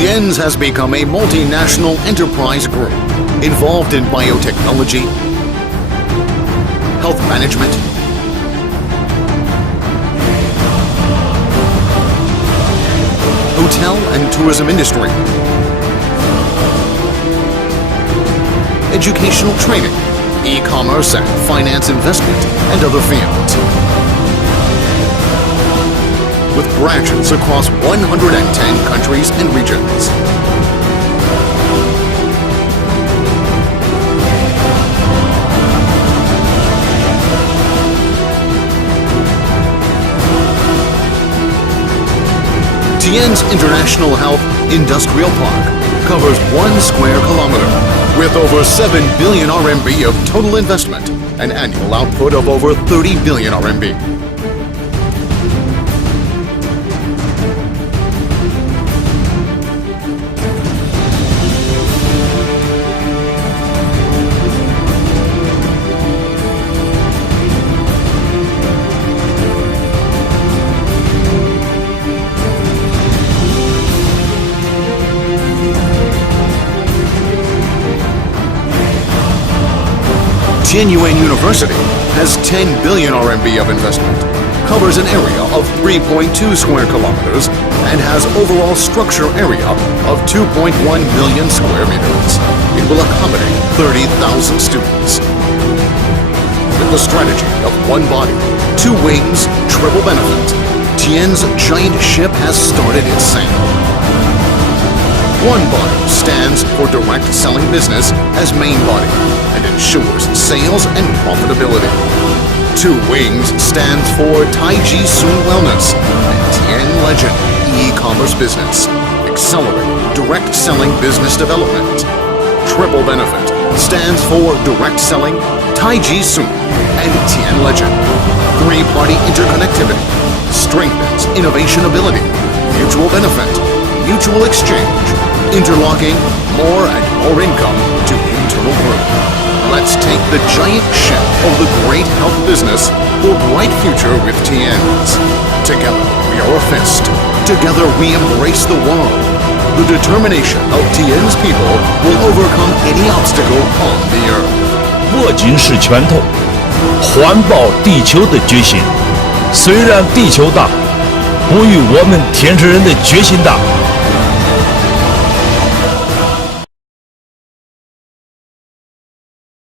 Tian's has become a multinational enterprise group involved in biotechnology, health management, hotel and tourism industry, educational training, e-commerce and finance investment, and other fields. With branches across 110 countries and regions. Tian's International Health Industrial Park covers 1 square kilometer with over 7 billion RMB of total investment and annual output of over 30 billion RMB. Tianyuan University has 10 billion RMB of investment, covers an area of 3.2 square kilometers, and has overall structure area of 2.1 million square meters. It will accommodate 30,000 students. With the strategy of 1 body, 2 wings, triple benefit, Tian's giant ship has started its sail. 1 body stands for direct selling business as main body and ensures sales and profitability. 2 wings stands for Taiji Sun Wellness and Tian Legend e-commerce business, accelerate direct selling business development. Triple benefit stands for direct selling, Taiji Sun, and Tian Legend. 3-party interconnectivity strengthens innovation ability, mutual benefit, mutual exchange, interlocking more and more income to internal growth. Let's take the giant ship of the great health business for bright future with Tian's. Together we are a fist. Together we embrace the world. The determination of Tian's people will overcome any obstacle on the earth. 握紧是拳头，环保地球的决心。虽然地球大，不与我们天使人的决心大。